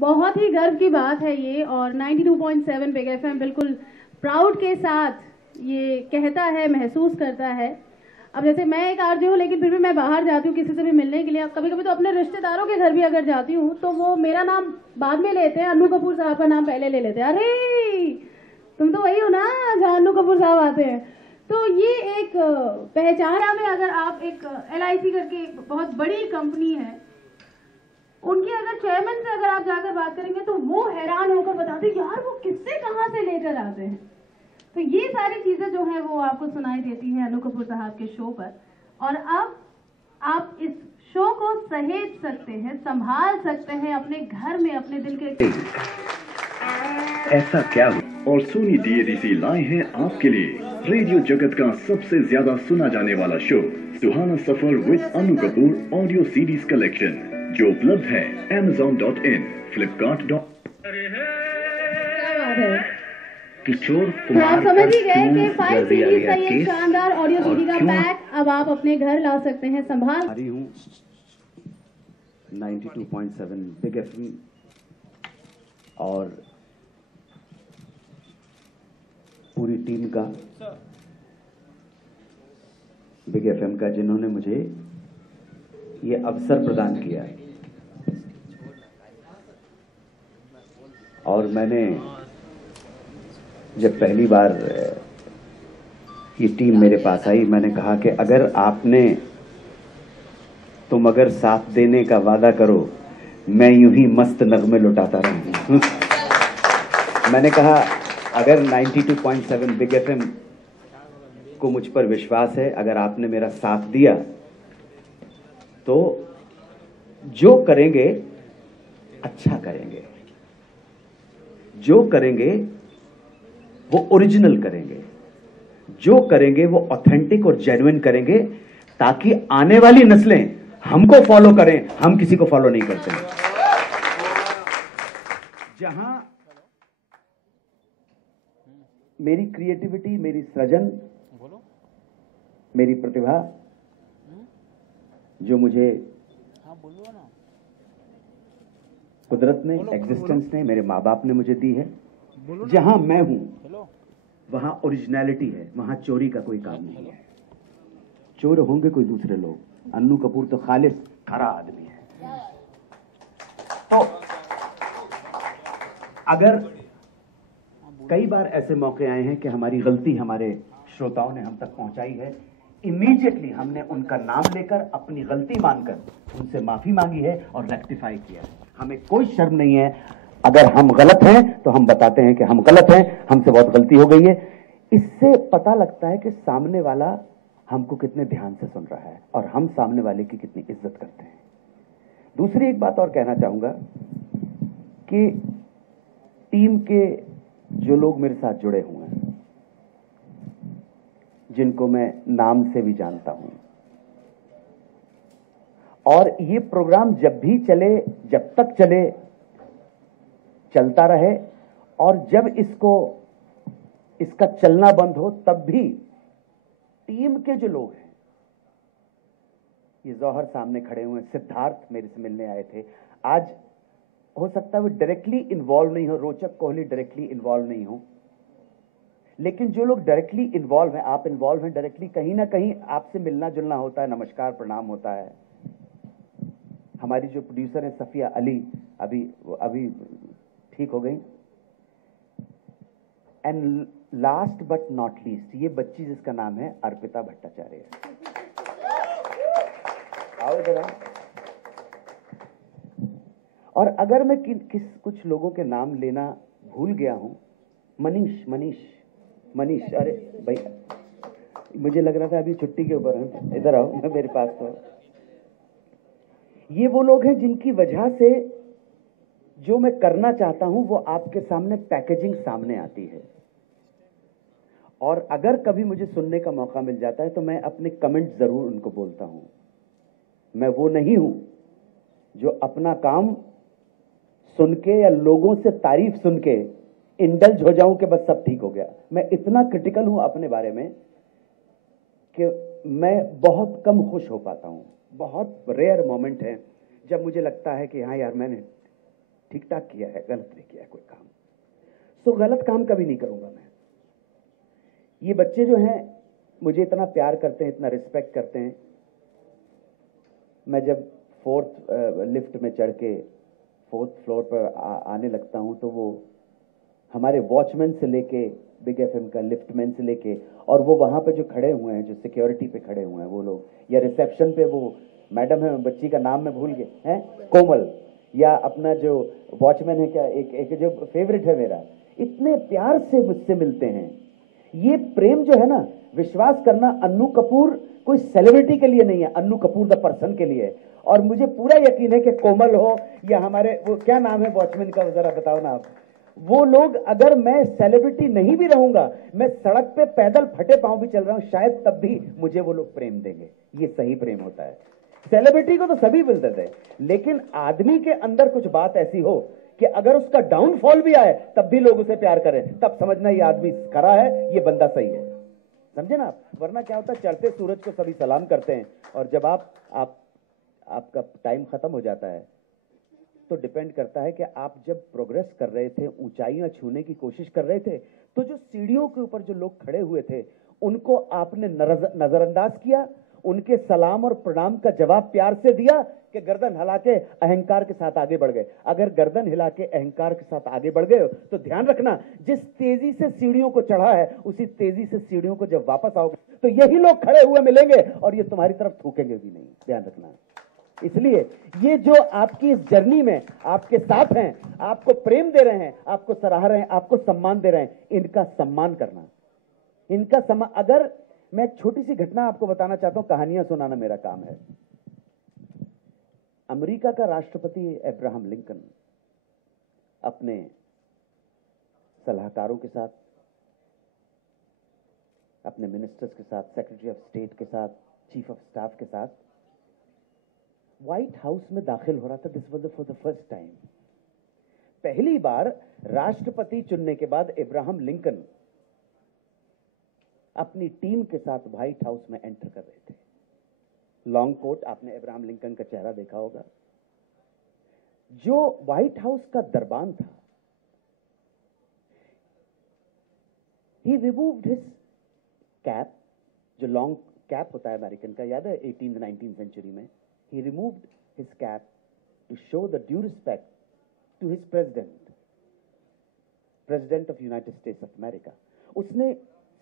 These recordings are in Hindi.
बहुत ही गर्व की बात है ये, और 92.7 बिग एफएम बिल्कुल प्राउड के साथ ये कहता है, महसूस करता है। अब जैसे मैं एक आरजे हूँ, लेकिन फिर भी मैं बाहर जाती हूँ किसी से भी मिलने के लिए। कभी कभी तो अपने रिश्तेदारों के घर भी अगर जाती हूँ तो वो मेरा नाम बाद में लेते हैं, अन्नू कपूर साहब का नाम पहले ले लेते हैं। अरे तुम तो वही हो ना जहाँ अन्नू कपूर साहब आते हैं। तो ये एक पहचान में, अगर आप एक LIC करके बहुत बड़ी कंपनी है, उनके अगर चेयरमैन से अगर आप जाकर बात करेंगे तो वो हैरान होकर बताते हैं यार वो किससे कहाँ से लेकर आते हैं। तो ये सारी चीजें जो है वो आपको सुनाई देती है अन्नू कपूर साहब के शो पर। और अब आप इस शो को सहेज सकते हैं, संभाल सकते हैं अपने घर में, अपने दिल के। ऐसा क्या हो, और सोनी DADC लाए हैं आपके लिए रेडियो जगत का सबसे ज्यादा सुना जाने वाला show Suhana suffer with Annu Kapoor audio series collection, जो उपलब्ध है Amazon.in, Flipkart. किशोर तो आप समझ ही गए कि 5 सीरीज का ये शानदार ऑडियो सीडी का पैक अब आप अपने घर ला सकते हैं, संभाल। 92.7 बिग एफएम और पूरी टीम का, बिग एफएम का, जिन्होंने मुझे ये अवसर प्रदान किया है। और मैंने जब पहली बार ये टीम मेरे पास आई, मैंने कहा कि तुम अगर साथ देने का वादा करो, मैं यूं ही मस्त नगमे लुटाता रहूं। मैंने कहा अगर 92.7 बिग एफएम को मुझ पर विश्वास है, अगर आपने मेरा साथ दिया, तो जो करेंगे अच्छा करेंगे, जो करेंगे वो ओरिजिनल करेंगे, जो करेंगे वो ऑथेंटिक और जेन्युइन करेंगे, ताकि आने वाली नस्लें हमको फॉलो करें, हम किसी को फॉलो नहीं करते हैं। जहां मेरी क्रिएटिविटी, मेरी सृजन, मेरी प्रतिभा, जो मुझे कुदरत ने, एग्जिस्टेंस ने, मेरे माँ बाप ने मुझे दी है, जहां मैं हूं वहां ओरिजिनलिटी है, वहां चोरी का कोई काम नहीं है। चोर होंगे कोई दूसरे लोग, अन्नू कपूर तो खालिस खरा आदमी है। तो अगर कई बार ऐसे मौके आए हैं कि हमारी गलती हमारे श्रोताओं ने हम तक पहुंचाई है, इमीडिएटली हमने उनका नाम लेकर, अपनी गलती मानकर उनसे माफी मांगी है और रेक्टिफाई किया है। हमें कोई शर्म नहीं है, अगर हम गलत हैं तो हम बताते हैं कि हम गलत हैं, हमसे बहुत गलती हो गई है। इससे पता लगता है कि सामने वाला हमको कितने ध्यान से सुन रहा है और हम सामने वाले की कितनी इज्जत करते हैं। दूसरी एक बात और कहना चाहूंगा कि टीम के जो लोग मेरे साथ जुड़े हुए हैं, जिनको मैं नाम से भी जानता हूं, और ये प्रोग्राम जब भी चले, जब तक चले, चलता रहे, और जब इसका चलना बंद हो तब भी टीम के जो लोग हैं, ये जौहर सामने खड़े हुए, सिद्धार्थ मेरे से मिलने आए थे, आज हो सकता है वो डायरेक्टली इन्वॉल्व नहीं हो, रोचक कोहली डायरेक्टली इन्वॉल्व नहीं हो, लेकिन जो लोग डायरेक्टली इन्वॉल्व हैं, आप इन्वॉल्व हैं डायरेक्टली, कहीं ना कहीं आपसे मिलना जुलना होता है, नमस्कार प्रणाम होता है। हमारी जो प्रोड्यूसर है सफिया अली, अभी ठीक हो गई। And last but not least, ये बच्ची जिसका नाम है अर्पिता भट्टाचार्य, आओ जरा। और अगर मैं कुछ लोगों के नाम लेना भूल गया हूं, मनीष, अरे भाई मुझे लग रहा था अभी छुट्टी के ऊपर है, इधर आओ मेरे पास। तो ये वो लोग हैं जिनकी वजह से जो मैं करना चाहता हूं वो आपके सामने पैकेजिंग सामने आती है। और अगर कभी मुझे सुनने का मौका मिल जाता है तो मैं अपने कमेंट जरूर उनको बोलता हूं। मैं वो नहीं हूं जो अपना काम सुन के या लोगों से तारीफ सुन के इंडल्ज हो जाऊं कि बस सब ठीक हो गया। मैं इतना क्रिटिकल हूं अपने बारे में कि मैं बहुत कम खुश हो पाता हूँ। बहुत रेयर मोमेंट है जब मुझे लगता है कि हाँ यार मैंने ठीक ठाक किया है, गलत नहीं किया है कोई काम। तो गलत काम कभी नहीं करूंगा मैं। ये बच्चे जो हैं मुझे इतना प्यार करते हैं, इतना रिस्पेक्ट करते हैं। मैं जब 4th लिफ्ट में चढ़ के 4th फ्लोर पर आने लगता हूं तो वो हमारे वॉचमैन से लेके बिग एफएम का लिफ्टमैन से लेके और वो वहां पे जो खड़े हुए हैं, जो सिक्योरिटी पे खड़े हुए हैं वो लोग, या रिसेप्शन पे वो मैडम है, बच्ची का नाम मैं भूल गए हैं, कोमल, या अपना जो वॉचमैन है क्या, एक जो फेवरेट है मेरा, इतने प्यार से मुझसे मिलते हैं। ये प्रेम जो है ना, विश्वास करना, अन्नू कपूर कोई सेलिब्रिटी के लिए नहीं है, अन्नू कपूर द पर्सन के लिए है। और मुझे पूरा यकीन है कि कोमल हो या हमारे वो क्या नाम है वॉचमैन का, जरा बताओ ना आप, वो लोग, अगर मैं सेलिब्रिटी नहीं भी रहूंगा, मैं सड़क पे पैदल फटे पांव भी चल रहा हूं, शायद तब भी मुझे वो लोग प्रेम देंगे। ये सही प्रेम होता है। सेलिब्रिटी को तो सभी मिल देते हैं, लेकिन आदमी के अंदर कुछ बात ऐसी हो कि अगर उसका डाउनफॉल भी आए तब भी लोग उसे प्यार करें, तब समझना ये आदमी खरा है, ये बंदा सही है। समझे ना आप? वरना क्या होता है, चढ़ते सूरज को सभी सलाम करते हैं और जब आपका टाइम खत्म हो जाता है तो डिपेंड करता है कि आप जब प्रोग्रेस कर रहे थे, ऊंचाइयां छूने की कोशिश कर रहे थे, तो जो सीढ़ियों के ऊपर जो लोग खड़े हुए थे उनको आपने नजरअंदाज किया, उनके सलाम और प्रणाम का जवाब प्यार से दिया कि गर्दन हिला के अहंकार के साथ आगे बढ़ गए। अगर गर्दन हिला के अहंकार के साथ आगे बढ़ गए तो ध्यान रखना, जिस तेजी से सीढ़ियों को चढ़ा है उसी तेजी से सीढ़ियों को जब वापस आओगे तो यही लोग खड़े हुए मिलेंगे और ये तुम्हारी तरफ थूकेंगे भी नहीं। ध्यान रखना। इसलिए ये जो आपकी इस जर्नी में आपके साथ हैं, आपको प्रेम दे रहे हैं, आपको सराह रहे हैं, आपको सम्मान दे रहे हैं, इनका सम्मान करना, इनका सम्मान। अगर मैं एक छोटी सी घटना आपको बताना चाहता हूं, कहानियां सुनाना मेरा काम है। अमेरिका का राष्ट्रपति अब्राहम लिंकन अपने सलाहकारों के साथ, अपने मिनिस्टर्स के साथ, सेक्रेटरी ऑफ स्टेट के साथ, चीफ ऑफ स्टाफ के साथ व्हाइट हाउस में दाखिल हो रहा था। This was for the first time. पहली बार राष्ट्रपति चुनने के बाद अब्राहम लिंकन अपनी टीम के साथ व्हाइट हाउस में एंटर कर रहे थे। लॉन्ग कोट, आपने अब्राहम लिंकन का चेहरा देखा होगा। जो व्हाइट हाउस का दरबान था, ही रिमूव्ड हिज कैप, जो लॉन्ग कैप होता है अमेरिकन का, याद है 18th 19th सेंचुरी में। He removed his cap to show the due respect to his president of United States of America. उसने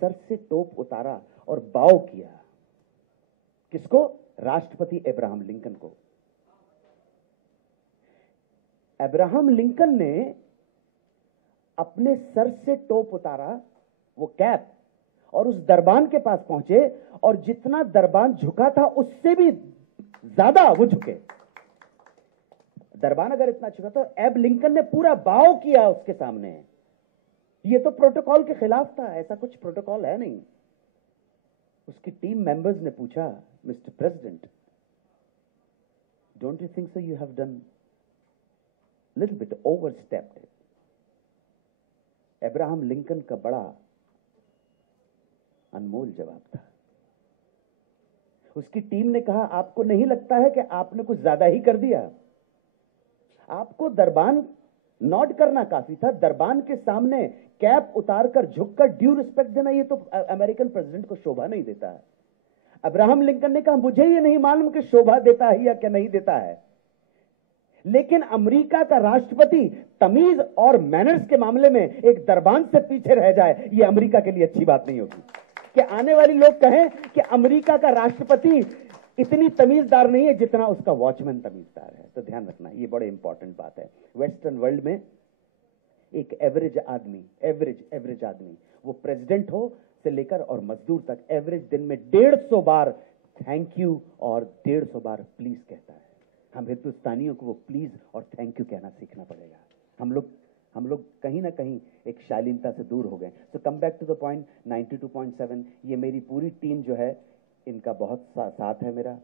सर से टोप उतारा और बाव किया। किसको? राष्ट्रपति अब्राहम लिंकन को। अब्राहम लिंकन ने अपने सर से टोप उतारा, वो कैप, और उस दरबान के पास पहुंचे और जितना दरबान झुका था उससे भी ज्यादा वो झुके। दरबान अगर इतना झुका तो एब लिंकन ने पूरा बाव किया उसके सामने। ये तो प्रोटोकॉल के खिलाफ था, ऐसा कुछ प्रोटोकॉल है नहीं। उसकी टीम मेंबर्स ने पूछा, mister president, don't you think so you have done little bit overstepped? Abraham Lincoln का बड़ा अनमोल जवाब था। उसकी टीम ने कहा, आपको नहीं लगता है कि आपने कुछ ज्यादा ही कर दिया? आपको दरबान नॉड करना काफी था। दरबान के सामने कैप उतारकर झुककर ड्यू रिस्पेक्ट देना, ये तो अमेरिकन प्रेसिडेंट को शोभा नहीं देता है। अब्राहम लिंकन ने कहा, मुझे ये नहीं मालूम कि शोभा देता है या क्या नहीं देता है, लेकिन अमेरिका का राष्ट्रपति तमीज और मैनर्स के मामले में एक दरबान से पीछे रह जाए, ये अमेरिका के लिए अच्छी बात नहीं होगी। कि आने वाले लोग कहें कि अमेरिका का राष्ट्रपति इतनी तमीजदार नहीं है जितना उसका वॉचमैन तमीजदार है। तो ध्यान रखना, ये बड़े इंपॉर्टेंट बात है। वेस्टर्न वर्ल्ड में एक एवरेज आदमी, वो प्रेसिडेंट हो से लेकर और मजदूर तक, एवरेज दिन में 150 बार थैंक यू और 150 बार प्लीज कहता है। हम हिंदुस्तानियों को वो प्लीज और थैंक यू कहना सीखना पड़ेगा। हम लोग कहीं ना कहीं एक शालीनता से दूर हो गए। तो come back to the point, 92.7, ये मेरी पूरी टीम जो है, इनका बहुत साथ है मेरा।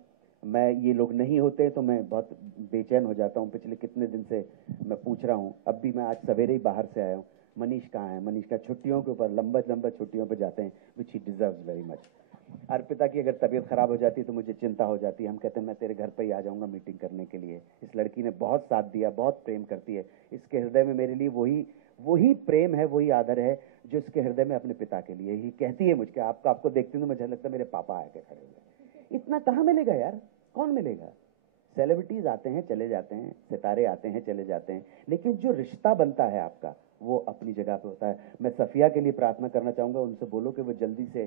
मैं, ये लोग नहीं होते तो मैं बहुत बेचैन हो जाता हूँ। पिछले कितने दिन से मैं पूछ रहा हूँ, अब भी मैं आज सवेरे ही बाहर से आया हूँ, मनीष कहाँ है? मनीष का छुट्टियों के ऊपर लंबा छुट्टियों पर जाते हैं, which he deserves very much. Arpita की अगर तबीयत खराब हो जाती है तो मुझे चिंता हो जाती है। हम कहते हैं मैं तेरे घर पे ही आ जाऊंगा मीटिंग करने के लिए। इस लड़की ने बहुत साथ दिया, बहुत प्रेम करती है। इसके हृदय में मेरे लिए वही प्रेम है, वही आदर है जो इसके हृदय में अपने पिता के लिए। ही कहती है मुझे, आपको देखती हूँ तो मुझे लगता है मेरे पापा आके खड़े हुए। इतना कहाँ मिलेगा यार, कौन मिलेगा? सेलिब्रिटीज आते हैं चले जाते हैं, सितारे आते हैं चले जाते हैं, लेकिन जो रिश्ता बनता है आपका वो अपनी जगह पे होता है। मैं सफिया के लिए प्रार्थना करना चाहूंगा, उनसे बोलो कि वो जल्दी से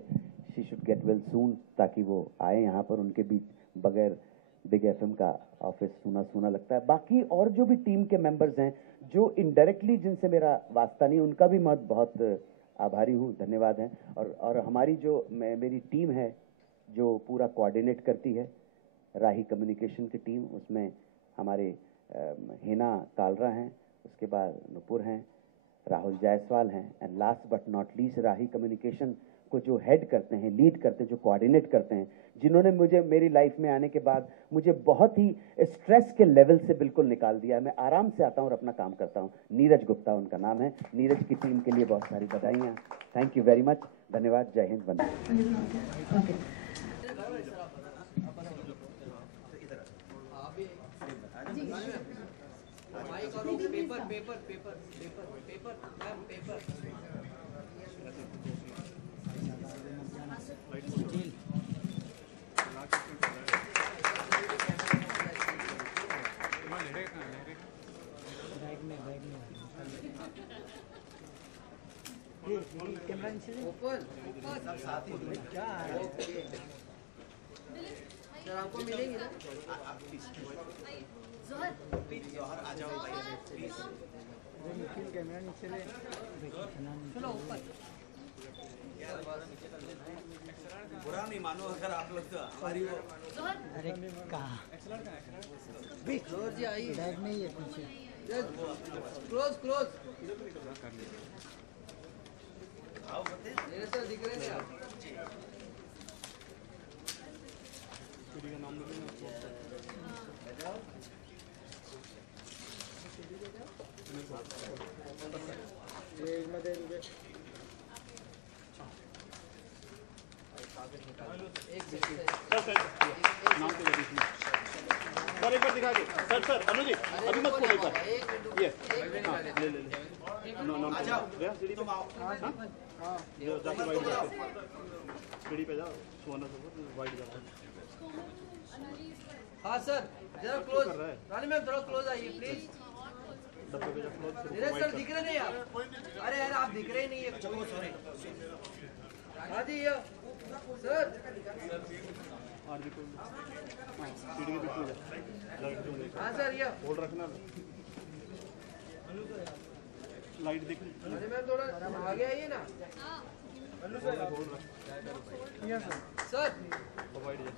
she should get well soon, ताकि वो आए यहाँ पर। उनके बीच बगैर बिग एफएम का ऑफिस सूना सूना लगता है। बाकी और जो भी टीम के मेंबर्स हैं जो इनडायरेक्टली जिनसे मेरा वास्ता नहीं, उनका भी मैं बहुत आभारी हूँ, धन्यवाद है। और हमारी जो मेरी टीम है जो पूरा कोऑर्डिनेट करती है, राही कम्युनिकेशन की टीम, उसमें हमारे हिना कालरा हैं, उसके बाद नुपुर हैं, राहुल जायसवाल हैं, and last but not least Rahi communication को जो हेड करते हैं, लीड करते हैं, जो कोऑर्डिनेट करते हैं, जिन्होंने मुझे मेरी लाइफ में आने के बाद मुझे बहुत ही स्ट्रेस के लेवल से बिल्कुल निकाल दिया। मैं आराम से आता हूँ और अपना काम करता हूँ। नीरज गुप्ता उनका नाम है। नीरज की टीम के लिए बहुत सारी बधाइयाँ। थैंक यू वेरी मच, धन्यवाद, जय हिंद, वंदे। माइक और paper paper paper paper paper ma'am paper open सब साथ ही क्या सर आपको मिलेंगे ना? जोहर आ जाओ भाई प्लीज। कैमरा नीचे ले चलो ऊपर। बुरा नहीं मानो अगर आप लोग तो हमारी वो अरे कहाँ जोहर जी आइए। बैग नहीं है पीछे। क्लोज क्लोज मेरे सर दिख रहे हैं आप? सर एक बार दिखा के सर अनु जी अभी मत खोलो सर। ये ले नाम आ जाओ तुम आओ। हां जाके वाइड जाओ, सीढ़ी पे जाओ, सुहाना सर वाइड जाओ। हाँ सर जरा क्लोज, रानी मैम थोड़ा क्लोज आइए प्लीज। मेरे सर दिख रहे नहीं आप? अरे यार आप दिख रहे नहीं है। सॉरी हाँ जी ये सर सीढ़ी के बीच में जा। हाँ सर ये होल्ड रखना, लाइट दिख। रानी मैम थोड़ा आगे आइए ना। होल्ड रख सर वाइड जा।